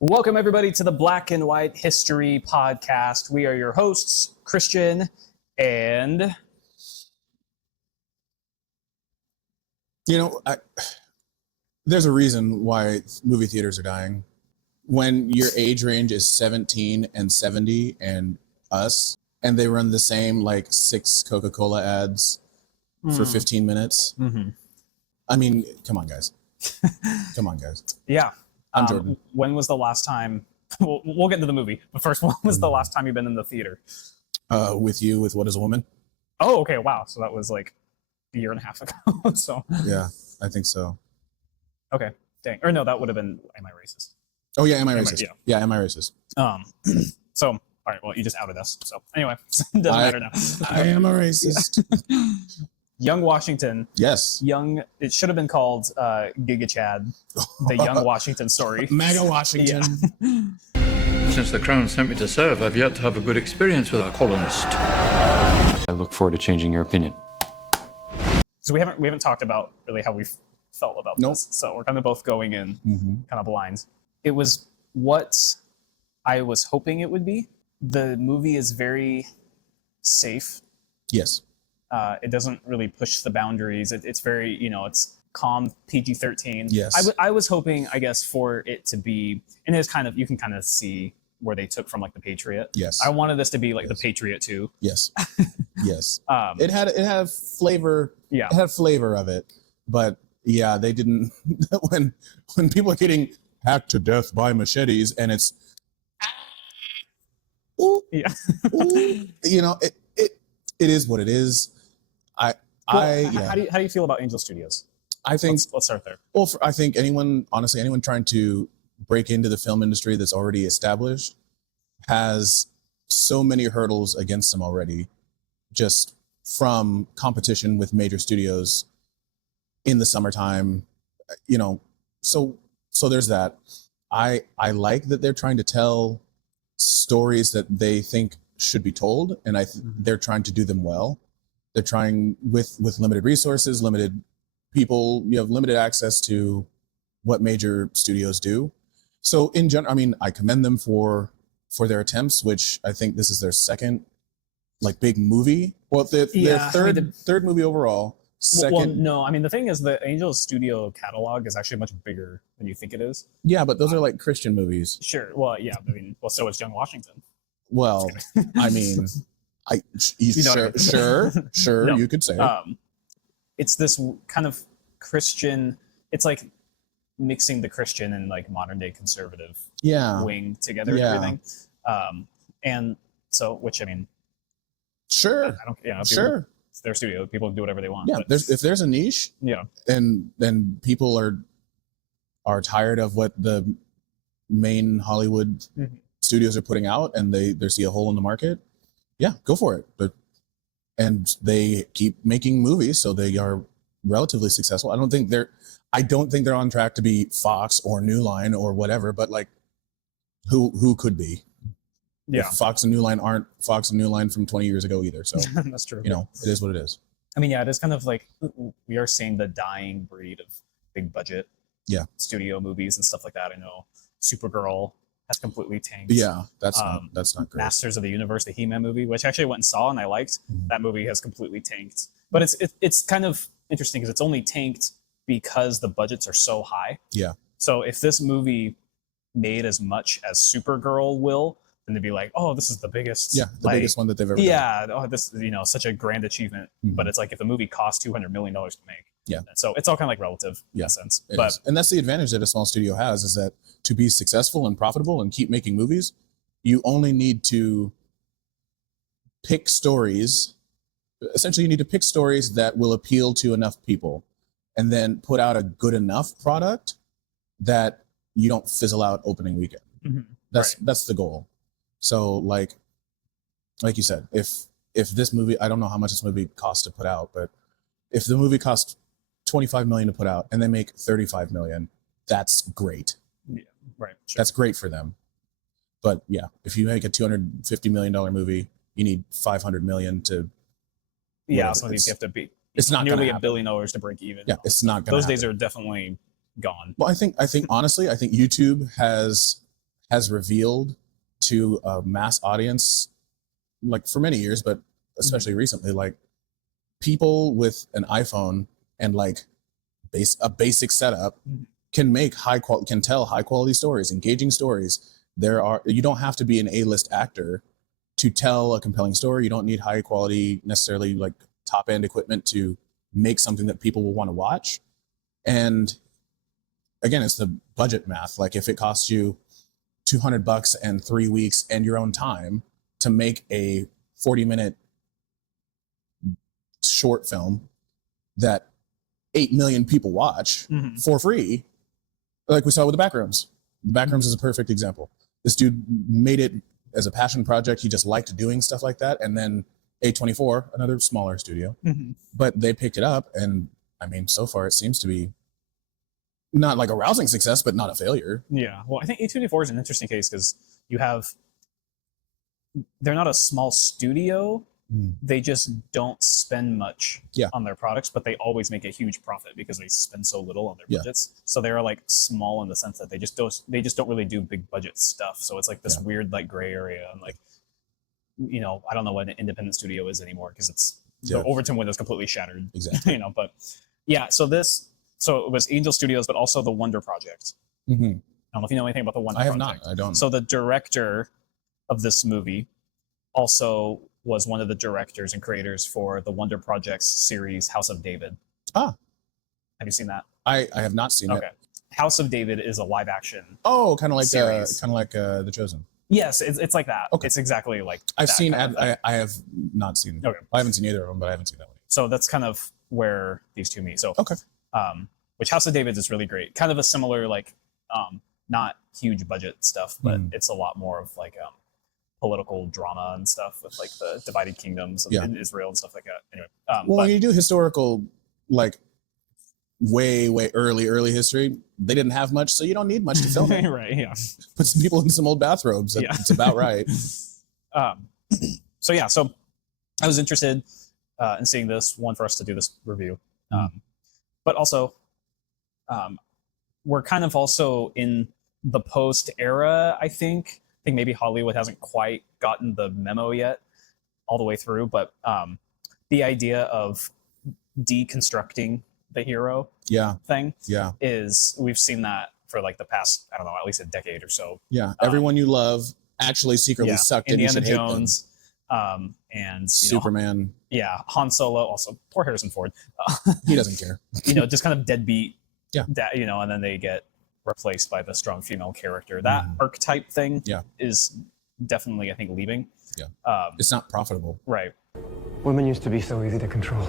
Welcome, everybody, to the Black and White History Podcast. We are your hosts, Christian and... There's a reason why movie theaters are dying. When your age range is 17 and 70 and us, and they run the same, 6 Coca-Cola ads for 15 minutes. Mm-hmm. I mean, come on, guys. Come on, guys. Yeah. I'm Jordan. When was the last time... We'll get into the movie, but first, when was the last time you've been in the theater? With What Is a Woman? Oh, okay, wow. So that was like a year and a half ago. So Yeah, I think so. okay, dang. Or no, that would have been Am I Racist? Oh, yeah, Am I Racist? Yeah. Am I Racist? So, all right, well, you just outed us. So anyway, it doesn't matter now. I am a racist. Young Washington. Yes. It should have been called Giga Chad, the Young Washington story. MAGA Washington. Yeah. Since the Crown sent me to serve, I've yet to have a good experience with a colonist. I look forward to changing your opinion. So we haven't talked about really how we felt about this. So we're kind of both going in kind of blind. It was what I was hoping it would be. The movie is very safe. Yes. It doesn't really push the boundaries. It's very, it's calm, PG-13. Yes. I was hoping, I guess, for it to be, and it's kind of, you can kind of see where they took from like The Patriot. Yes. I wanted this to be like The Patriot too. Yes. Yes. It had flavor. Yeah. It had flavor of it, but yeah, they didn't. when people are getting hacked to death by machetes and it's, ooh, Yeah. ooh, it is what it is. How do you feel about Angel Studios? I think Let's start there. Well, I think anyone trying to break into the film industry that's already established has so many hurdles against them already, just from competition with major studios in the summertime, So there's that. I like that they're trying to tell stories that they think should be told, and they're trying to do them well. They're trying with limited resources, limited people, you have limited access to what major studios do. So in general, I mean, I commend them for their attempts, which I think this is their second big movie. Well, their third movie overall. Second. Well, no, I mean, the thing is the Angel Studio catalog is actually much bigger than you think it is. Yeah, but those are Christian movies. Sure. Well, yeah. I mean, so is Young Washington. Well, I mean, sure, No. you could say. It's this kind of Christian. It's like mixing the Christian and modern day conservative wing together and everything. And so, which I mean, sure, I don't. Yeah, sure. It's their studio. People can do whatever they want. Yeah, but, if there's a niche, and then people are tired of what the main Hollywood studios are putting out, and they see a hole in the market. Yeah, go for it. And they keep making movies, so they are relatively successful. I don't think they're on track to be Fox or New Line or whatever, but who could be? Yeah, if Fox and New Line aren't Fox and New Line from 20 years ago either. So that's true. It is what it is. I mean, yeah, it is kind of we are seeing the dying breed of big budget studio movies and stuff like that. I know Supergirl has completely tanked. Yeah, that's not great. Masters of the Universe, the He-Man movie, which I actually went and saw and I liked. That movie has completely tanked. But it's kind of interesting because it's only tanked because the budgets are so high. Yeah. So if this movie made as much as Supergirl will, then they'd be like, oh, this is the biggest. Yeah, the biggest one that they've ever done. Yeah, oh, this such a grand achievement. But it's if the movie cost $200 million to make. Yeah. So it's all kind of relative in a sense. And that's the advantage that a small studio has, is that to be successful and profitable and keep making movies, you only need to pick stories. Essentially, you need to pick stories that will appeal to enough people, and then put out a good enough product that you don't fizzle out opening weekend. That's the goal. So like you said, if this movie, I don't know how much this movie costs to put out, but if the movie costs $25 million to put out and they make $35 million, that's great. Yeah, right. Sure. That's great for them. But yeah, if you make a $250 million movie, you need $500 million to. Yeah, so you have to be. It's not nearly $1 billion to break even. Yeah, it's not going to. Those days are definitely gone. Well, I think honestly, YouTube has has revealed to a mass audience, like for many years, but especially recently, like people with an iPhone and like a basic setup can make can tell high quality stories, engaging stories. You don't have to be an A-list actor to tell a compelling story. You don't need high quality, necessarily like top end equipment to make something that people will want to watch. And again, it's the budget math. Like if it costs you $200 and 3 weeks and your own time to make a 40-minute short film that 8 million people watch for free, like we saw with the Backrooms. The Backrooms is a perfect example. This dude made it as a passion project. He just liked doing stuff like that. And then A24, another smaller studio, but they picked it up. And I mean, so far it seems to be not like a rousing success, but not a failure. Yeah. Well, I think A24 is an interesting case because they're not a small studio. They just don't spend much on their products, but they always make a huge profit because they spend so little on their budgets. So they're like small in the sense that they just don't really do big budget stuff. So it's like this weird like gray area, and like, you know, I don't know what an independent studio is anymore because it's the Overton window's completely shattered. Exactly. You know, but yeah. So it was Angel Studios, but also the Wonder Project. I don't know if you know anything about the Wonder Project. I have not. I don't. So the director of this movie also was one of the directors and creators for the Wonder Project's series House of David. Have you seen that? I have not seen it. Okay. House of David is a live action. Oh, kind of like The Chosen. Yes, it's like that. Okay. It's exactly like I've that seen. kind of I have not seen. Okay. I haven't seen either of them, but I haven't seen that one. So that's kind of where these two meet. So okay. Which House of David is really great. Kind of a similar like not huge budget stuff, but it's a lot more of like political drama and stuff with like the divided kingdoms in Israel and stuff like that. Anyway, well, when you do historical, like way early history, they didn't have much, so you don't need much to film it. Right? Yeah. Put some people in some old bathrobes. It's about right. So I was interested in seeing this one for us to do this review, but also we're kind of also in the post era. I think maybe Hollywood hasn't quite gotten the memo yet all the way through, but the idea of deconstructing the hero thing is, we've seen that for like the past, I don't know, at least a decade or so. Yeah. Everyone you love actually secretly sucked in. Indiana Jones, and Superman. Han Solo, also poor Harrison Ford. He doesn't care. You know, just kind of deadbeat. You know, and then they get replaced by the strong female character. That archetype thing is definitely, I think, leaving. It's not profitable. Right. Women used to be so easy to control.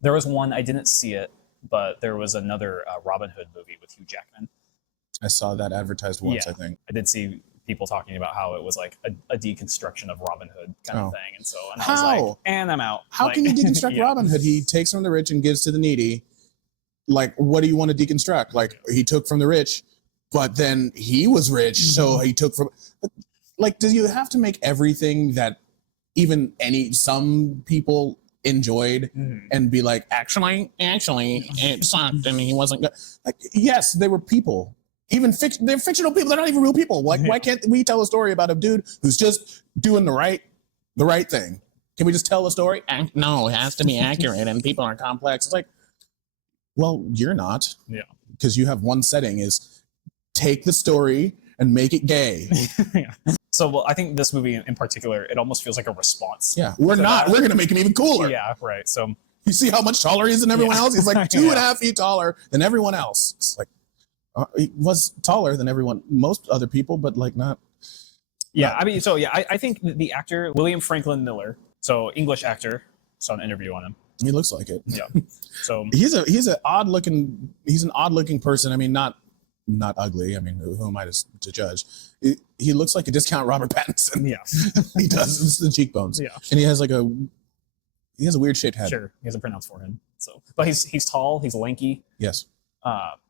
There was one, I didn't see it, but there was another Robin Hood movie with Hugh Jackman. I saw that advertised once, I think. I did see people talking about how it was like a deconstruction of Robin Hood kind of thing. And so, and I was like, and I'm out. How can you deconstruct Robin Hood? He takes from the rich and gives to the needy. Like, what do you want to deconstruct? Like, he took from the rich, but then he was rich, so he took from... Like, do you have to make everything that even some people enjoyed and be like, actually, it sucked and he wasn't good? Like, yes, they were people. Even they're fictional people. They're not even real people. Like, why can't we tell a story about a dude who's just doing the right thing? Can we just tell a story? No, it has to be accurate and people are complex. It's like, well, you're not. Yeah. Because you have one setting is take the story and make it gay. So, well, I think this movie in particular, it almost feels like a response. Yeah. We're going to make him even cooler. Yeah, right. So you see how much taller he is than everyone else? He's like 2.5 feet taller than everyone else. It's like, he was taller than most other people, but like not. Yeah. Not. I mean, so yeah, I think the actor, William Franklin Miller, so English actor, saw an interview on him. He looks like it. Yeah. So he's an odd looking person. I mean, not ugly. I mean, who am I to judge? He looks like a discount Robert Pattinson. Yeah. He does. It's the cheekbones. Yeah. And he has a weird shaped head. Sure. He has a pronounced forehead. So, but he's tall, he's lanky. Yes.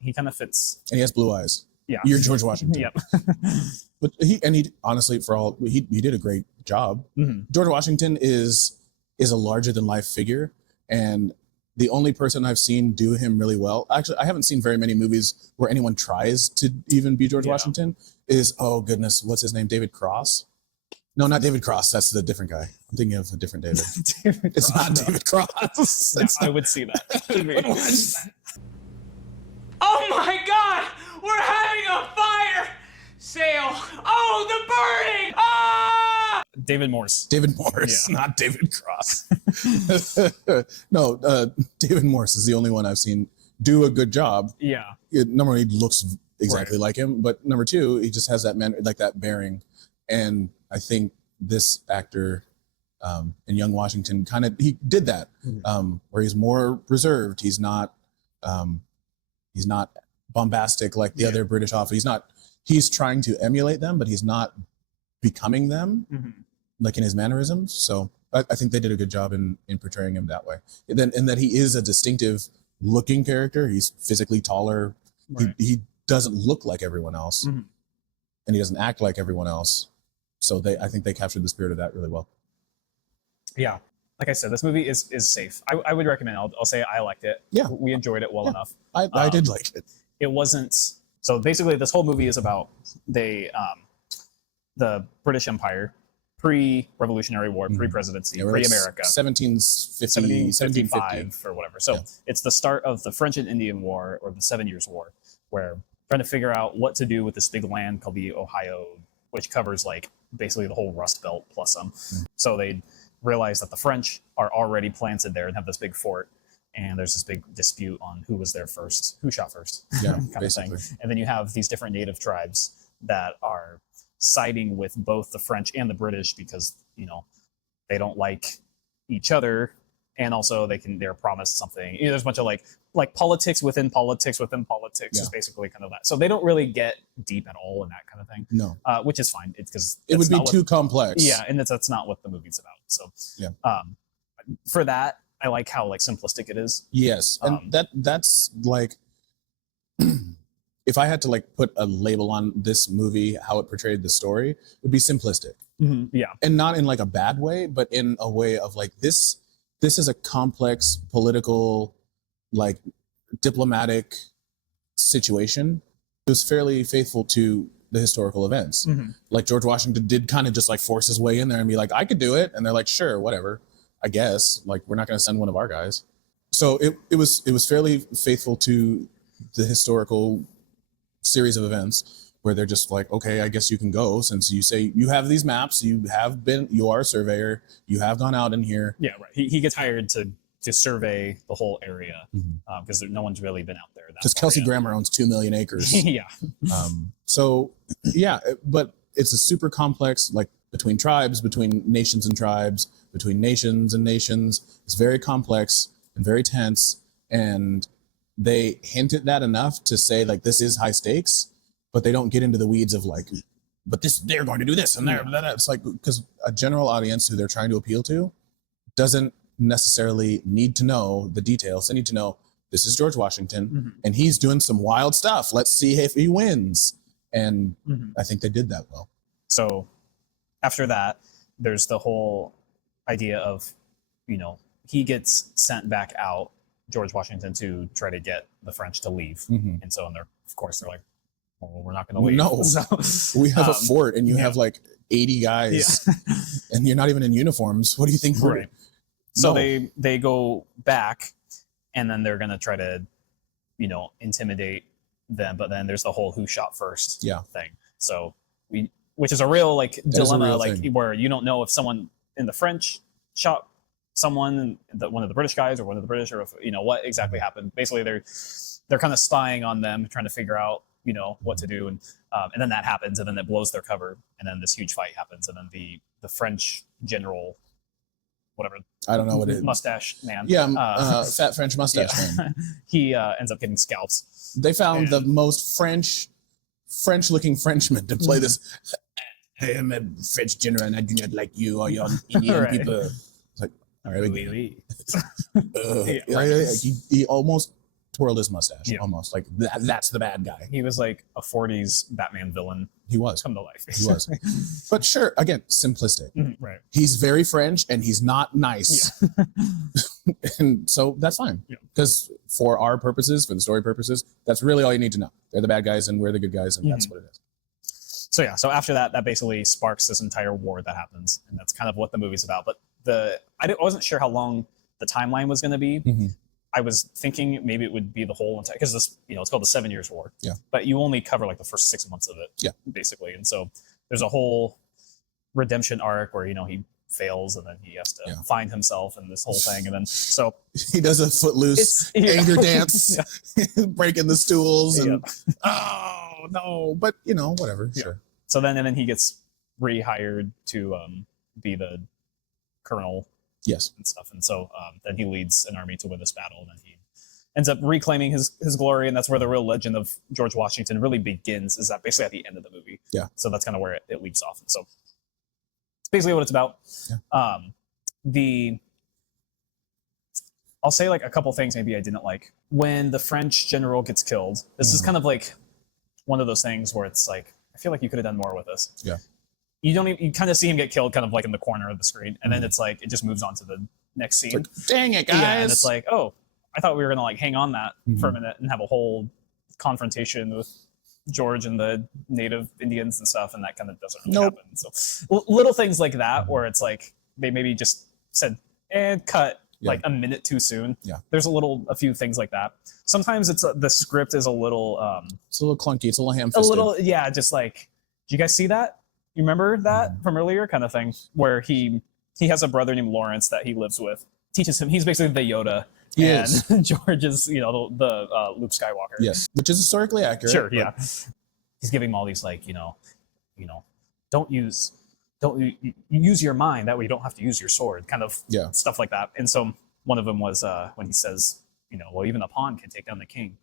He kind of fits. And he has blue eyes. Yeah. You're George Washington. Yep. But he honestly, he did a great job. George Washington is a larger than life figure, and The only person I've seen do him really well, actually, I haven't seen very many movies where anyone tries to even be George Washington, is, oh goodness, what's his name? David Cross? No, not David Cross. That's the different guy. I'm thinking of a different David. It's not David Cross. I would see that. Oh my God! We're having a fire sale! Oh, the burning! Ah! David Morse. David Morse, not David Cross. No, David Morse is the only one I've seen do a good job. Yeah. Number one, he looks exactly like him, but number two, he just has that that bearing. And I think this actor in Young Washington he did that, where he's more reserved. He's not bombastic like the other British officers. He's trying to emulate them, but he's not becoming them, like in his mannerisms. So I think they did a good job in portraying him that way. And that he is a distinctive looking character. He's physically taller. Right. He doesn't look like everyone else, and he doesn't act like everyone else. So I think they captured the spirit of that really well. Yeah. Like I said, this movie is safe. I would recommend it. I'll say I liked it. Yeah. We enjoyed it well enough. I did like it. It wasn't... So basically, this whole movie is about the British Empire, pre-Revolutionary War, pre-presidency, pre-America. 1755 or whatever. So it's the start of the French and Indian War, or the 7 Years' War, where trying to figure out what to do with this big land called the Ohio, which covers like basically the whole Rust Belt plus some. So they realize that the French are already planted there and have this big fort. And there's this big dispute on who was there first, who shot first, kind basically. of thing. And then you have these different native tribes that are siding with both the French and the British because, they don't like each other. And also they're promised something. There's a bunch of like politics within politics within politics is basically kind of that. So they don't really get deep at all in that kind of thing. No. Which is fine. It's because it would be too complex. Yeah. And that's not what the movie's about. So for that, I like how simplistic it is. Yes, and that's like, if I had to put a label on this movie, how it portrayed the story, it would be simplistic. Yeah, and not in a bad way, but in a way of this is a complex political, diplomatic situation. It was fairly faithful to the historical events. Like George Washington did kind of just force his way in there and be like, I could do it, and they're like, sure, whatever. I guess we're not going to send one of our guys. So it was fairly faithful to the historical series of events where they're just like, okay, I guess you can go, since you say you have these maps, you are a surveyor, you have gone out in here. Yeah, right. He gets hired to survey the whole area because no one's really been out there. Because Kelsey Grammer owns 2 million acres. Yeah. So yeah, but it's a super complex, between tribes, between nations and tribes, between nations and nations. It's very complex and very tense. And they hint at that enough to say this is high stakes, but they don't get into the weeds of but they're going to do this and they're it's because a general audience who they're trying to appeal to doesn't necessarily need to know the details. They need to know this is George Washington and he's doing some wild stuff. Let's see if he wins. And I think they did that well. So after that, there's the whole idea of, he gets sent back out, George Washington, to try to get the French to leave. And so they're like, well, we're not going to leave. No, so, we have a fort and you have 80 guys and you're not even in uniforms. What do you think? Right. So they go back and then they're going to try to, intimidate them. But then there's the whole who shot first thing. So which is a real dilemma, where you don't know if someone in the French shot someone, one of the British guys, or one of the British, or if, what exactly happened. Basically, they're kind of spying on them, trying to figure out what to do, and then that happens, and then it blows their cover, and then this huge fight happens, and then the French general, whatever, I don't know what it is, mustache man, fat French mustache man, he ends up getting scalped. They found the most French-looking Frenchman to play this. I am a French general, and I do not like you or your Indian people. It's all right, he almost twirled his mustache, almost that's the bad guy. He was like a 40s Batman villain. He was come to life. He was, but sure, again, simplistic. Right. He's very French, and he's not nice. And so that's fine. Because for our purposes, for the story purposes, that's really all you need to know. They're the bad guys and we're the good guys, and that's what it is. So yeah, so after that, that basically sparks this entire war that happens, and that's kind of what the movie's about. But I wasn't sure how long the timeline was going to be. I was thinking maybe it would be the whole entire, because this, it's called the 7 Years' War. Yeah. But you only cover like the first 6 months of it. Yeah. Basically, and so there's a whole redemption arc where he fails and then he has to find himself and this whole thing, and then so he does a footloose anger dance, breaking the stools, and oh no, but whatever, sure. So then he gets rehired to be the colonel, yes, and stuff, and so then he leads an army to win this battle, and then he ends up reclaiming his glory, and that's where the real legend of George Washington really begins. Is that basically at the end of the movie? Yeah. So that's kind of where it leaps off, and so it's basically what it's about. I'll say like a couple things maybe I didn't like when the French general gets killed. This is kind of like one of those things where it's like, I feel like you could have done more with this. Yeah. You kind of see him get killed kind of like in the corner of the screen, and then it's like it just moves on to the next scene. Like, dang it, guys. Yeah, and it's like, oh, I thought we were gonna like hang on that for a minute and have a whole confrontation with George and the native Indians and stuff, and that kind of doesn't really happen. So little things like that where it's like they maybe just said and cut like a minute too soon. Yeah. There's a few things like that. Sometimes it's the script is a little it's a little clunky, it's a little ham-fisted. Just like, do you guys see that? You remember that from earlier kind of thing where he has a brother named Lawrence that he lives with, teaches him, he's basically the Yoda. And George is, the Luke Skywalker. Yes, which is historically accurate. Sure, yeah. He's giving him all these like, don't use your mind, that way you don't have to use your sword, kind of stuff like that. And so one of them was when he says, well, even a pawn can take down the king.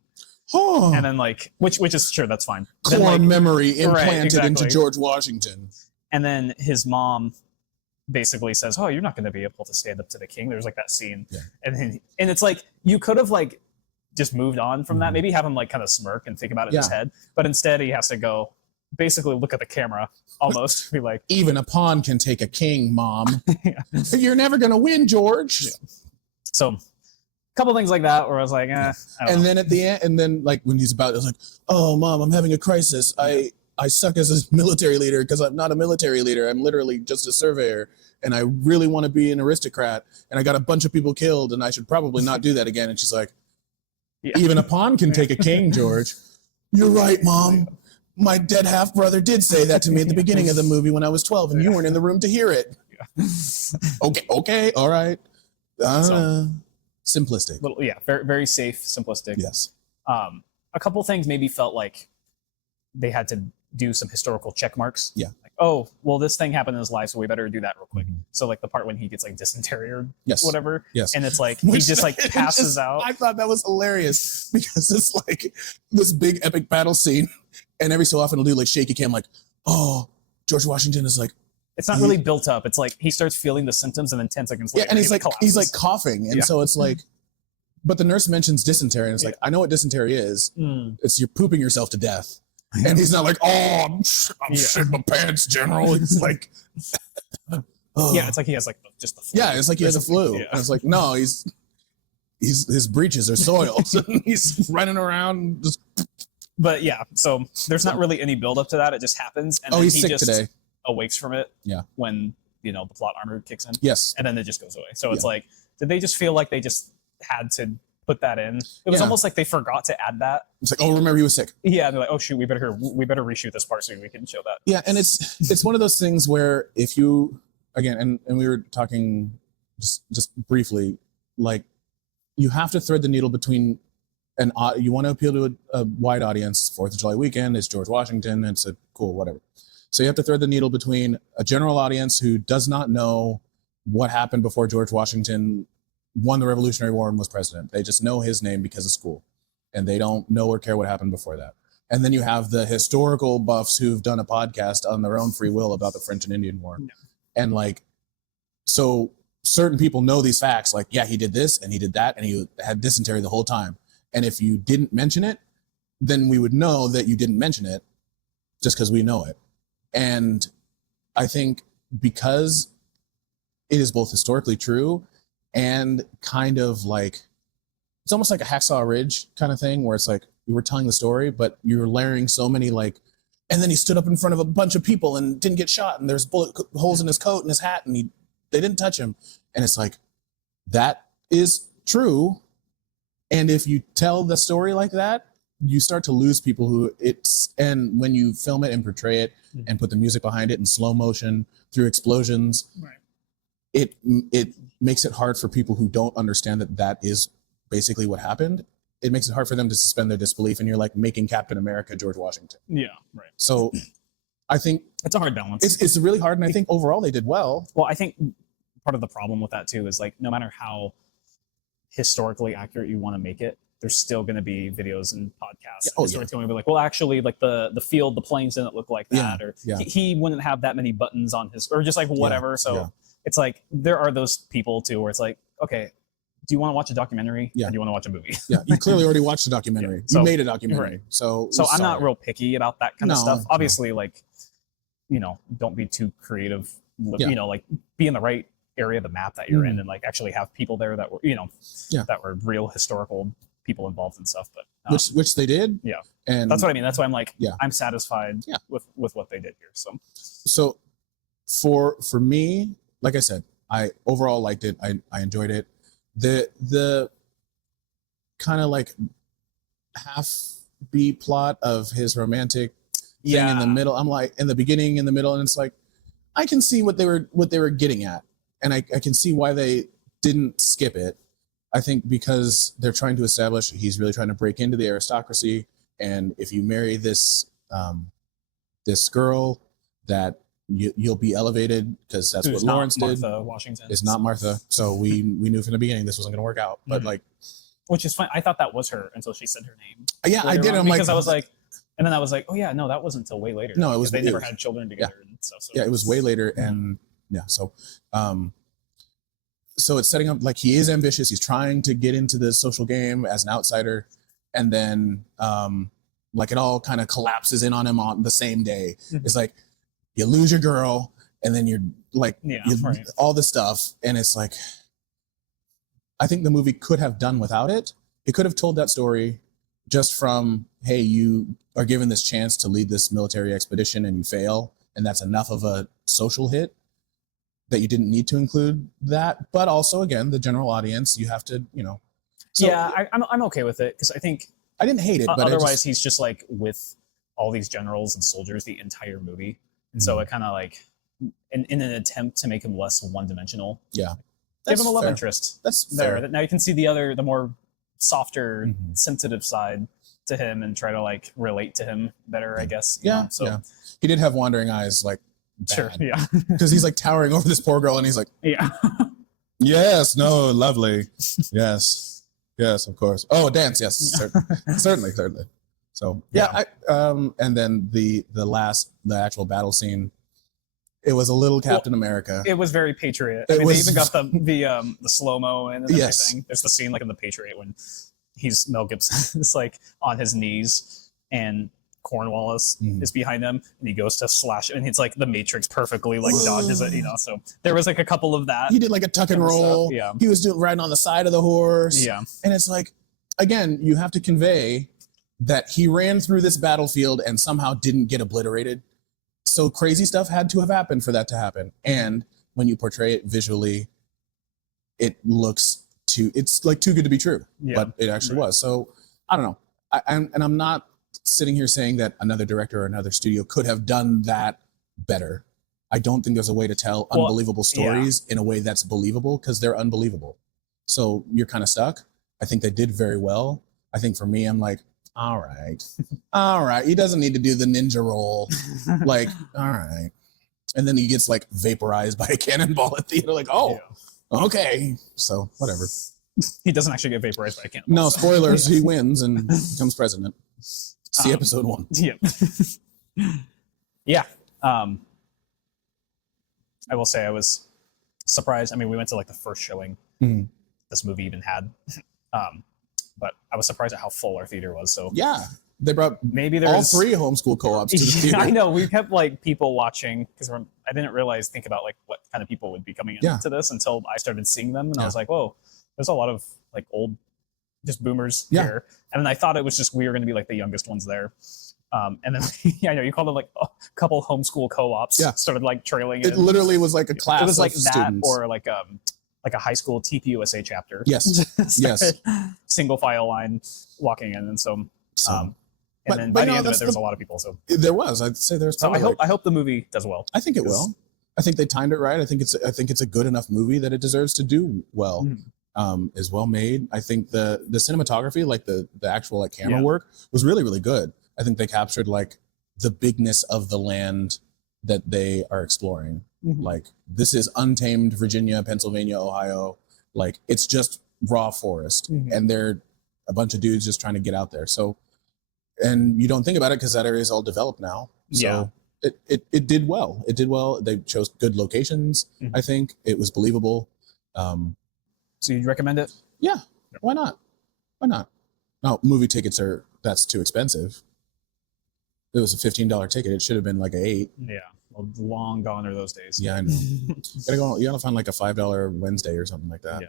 Oh. And then like, which is sure, that's fine. Core memory implanted into George Washington. And then his mom basically says, oh, you're not going to be able to stand up to the king. There's like that scene. Yeah. And it's like, you could have like just moved on from that. Maybe have him like kind of smirk and think about it in his head. But instead he has to go basically look at the camera almost be like, even a pawn can take a king, Mom. You're never going to win, George. Yeah. So a couple things like that where I was like, I don't know. Then at the end, and then like when he's about, it's like, oh, Mom, I'm having a crisis. I suck as a military leader because I'm not a military leader. I'm literally just a surveyor, and I really want to be an aristocrat, and I got a bunch of people killed, and I should probably not do that again. And she's like, even a pawn can take a king, George. You're right, Mom. My dead half-brother did say that to me at the beginning of the movie when I was 12, and you weren't in the room to hear it. Okay, all right. Simplistic. Very, very safe, simplistic. Yes. A couple things maybe felt like they had to do some historical check marks. Yeah. Like, oh, well, this thing happened in his life, so we better do that real quick. So like the part when he gets like dysentery or whatever. Yes. And it's like he just like passes out. I thought that was hilarious because it's like this big epic battle scene, and every so often it'll do like shaky cam, like, oh, George Washington is like. It's not really built up. It's like he starts feeling the symptoms, and then 10 seconds later, and he's like coughing, and so it's like. But the nurse mentions dysentery, and it's like, I know what dysentery is. It's you're pooping yourself to death. And he's not like, oh, I'm shitting my pants, General. It's like, it's like he has like just the flu. Yeah, it's like he has a flu. Yeah. And it's like, no, his breeches are soiled. And he's running around just. But yeah, so there's not really any build up to that. It just happens, and then he's he sick just today. Awakes from it. Yeah. When the plot armor kicks in. Yes. And then it just goes away. So it's like, did they just feel like they just had to put that in? It was almost like they forgot to add that. It's like, oh, remember he was sick. Yeah, and they're like, oh shoot, we better reshoot this part so we can show that. Yeah, and it's one of those things where if you again, and we were talking just briefly, like you have to thread the needle between you want to appeal to a wide audience. 4th of July weekend, it's George Washington, it's a cool whatever. So you have to thread the needle between a general audience who does not know what happened before George Washington won the Revolutionary War and was president. They just know his name because of school, and they don't know or care what happened before that. And then you have the historical buffs who've done a podcast on their own free will about the French and Indian War. And like, so certain people know these facts, like, yeah, he did this and he did that and he had dysentery the whole time. And if you didn't mention it, then we would know that you didn't mention it just because we know it. And I think because it is both historically true and kind of like, it's almost like a Hacksaw Ridge kind of thing, where it's like you were telling the story, but you're layering so many like, and then he stood up in front of a bunch of people and didn't get shot, and there's bullet holes in his coat and his hat, and they didn't touch him. And it's like, that is true. And if you tell the story like that, you start to lose people and when you film it and portray it and put the music behind it in slow motion through explosions, Right. it makes it hard for people who don't understand that is basically what happened. It makes it hard for them to suspend their disbelief, and you're like making Captain America George Washington. Yeah, right. So I think It's a hard balance. it's really hard, and I think overall they did well. Well, I think part of the problem with that too is like no matter how historically accurate you want to make it, there's still going to be videos and podcasts. Oh, Historians going to be like, well, actually, like the field, the planes didn't look like that, Yeah, or yeah. he wouldn't have that many buttons on his, or just like whatever. So yeah. it's like there are those people too, where it's like, okay, do you want to watch a documentary? Yeah. Or do you want to watch a movie? Yeah, you clearly already watched the documentary. Yeah. So- You made a documentary, right. so I'm not sorry. real picky about that kind of No, stuff. no. Obviously, like, don't be too creative. Yeah. Like be in the right area of the map that you're in, Mhm. and like actually have people there that were, Yeah. that were real historical people involved and stuff. But which they did. yeah. And That's what I mean. That's why I'm like, Yeah. I'm satisfied Yeah. with what they did here. so for me, like I said, I overall liked it. I enjoyed it. The kind of like half B plot of his romantic thing in the middle, I'm like, in the beginning, in the middle, and it's like, I can see what they were getting at, and I can see why they didn't skip it. I think because they're trying to establish he's really trying to break into the aristocracy, and if you marry this this girl, that you'll be elevated, because that's Who's what not Lawrence did. Martha Washington. It's not Martha, so we knew from the beginning this wasn't going to work out. But Mhm. like, Which is fine. I thought that was her until she said her name. yeah, I later did. on, I'm like, because I was like, and then I was like, oh yeah, no, that wasn't until way later. No, it because was- they it never was- had children together and stuff. So yeah, it was way later, and yeah, so so it's setting up like he is ambitious. He's trying to get into the social game as an outsider, and then like it all kind of collapses in on him on the same day. Mhm. It's like you lose your girl, and then you're like, Yeah, you- right. all this stuff, and it's like, I think the movie could have done without it. It could have told that story just from, hey, you are given this chance to lead this military expedition and you fail, and that's enough of a social hit that you didn't need to include that. But also, again, the general audience, you have to, So yeah, I'm okay with it because I think I didn't hate it, but otherwise he's just like with all these generals and soldiers the entire movie, and so it kind of like in an attempt to make him less one-dimensional, yeah, give him a love fair. interest That's there. fair. Now you can see the more softer, Mhm. sensitive side to him and try to like relate to him better, I guess. you Yeah, know? So yeah. He did have wandering eyes, like, sure, yeah, because he's like towering over this poor girl, and he's like, yeah. yes, no, lovely, yes, of course. Oh, dance, yes, certainly. So yeah, and then the actual battle scene, it was a little Captain America. It was very Patriot. It I mean, was- they even got the slow mo and everything. Yes. There's the scene like in the Patriot when Mel Gibson is like on his knees and Cornwallis Mhm. is behind him and he goes to slash and it's like the Matrix perfectly like dodges it, so there was like a couple of that. He did like a tuck and kind of stuff, roll. yeah. He was riding on the side of the horse. Yeah. And it's like, again, you have to convey that he ran through this battlefield and somehow didn't get obliterated. So crazy stuff had to have happened for that to happen. And when you portray it visually, it's like too good to be true. Yeah. But it actually Right. was. So I don't know. I'm not sitting here saying that another director or another studio could have done that better. I don't think there's a way to tell Well, unbelievable stories in a way that's believable, because they're unbelievable. So you're kind of stuck. I think they did very well. I think for me, I'm like, all right. He doesn't need to do the ninja roll. Like, all right. And then he gets like vaporized by a cannonball at the end. Like, oh, okay. So whatever. He doesn't actually get vaporized by a cannonball. No so- spoilers. He wins and becomes president. See episode 1. Yeah. Yeah. I will say I was surprised. I mean, we went to like the first showing Mhm. this movie even had. But I was surprised at how full our theater was. So Yeah. They brought maybe all there's 3 homeschool co-ops to the theater. I know we kept like people watching because I didn't think about like what kind of people would be coming into this until I started seeing them, and I was like, whoa, there's a lot of like old, just boomers here, and then I thought it was just we were going to be like the youngest ones there. And then I know you called it like a couple homeschool co-ops started like trailing It in. literally was like a class. It was like of that students. or like a high school TPUSA chapter. Yes. Yes. Single file line walking in, and so and but- then but by the no, end of it, that's there was the- a lot of people. So There was. I'd say there's. so Probably I hope the movie does well. I think it will. I think they timed it right. I think it's a good enough movie that it deserves to do well. Is well made. I think the cinematography, like the actual like camera work, was really, really good. I think they captured like the bigness of the land that they are exploring. Like this is untamed Virginia, Pennsylvania, Ohio. Like it's just raw forest, and they're a bunch of dudes just trying to get out there. So, and you don't think about it because that area is all developed now. So it did well. It did well. They chose good locations. I think it was believable. So you'd recommend it? Yeah. Why not? Why not? No, movie tickets that's too expensive. It was a $15 ticket. It should have been like an $8. Yeah. Well, long gone are those days. Yeah, I know. You gotta find like a $5 Wednesday or something like that. Yeah.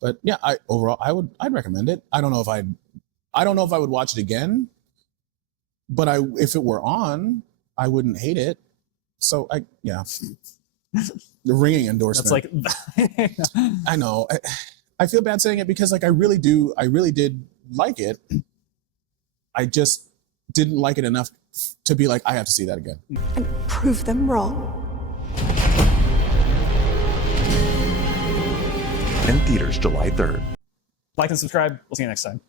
But yeah, I'd recommend it. I don't know if I would watch it again, but if it were on, I wouldn't hate it. So the ringing endorsement. That's like I know. I feel bad saying it because like I really did like it. I just didn't like it enough to be like, I have to see that again. And prove them wrong. In theaters July 3rd. like and subscribe. We'll see you next time.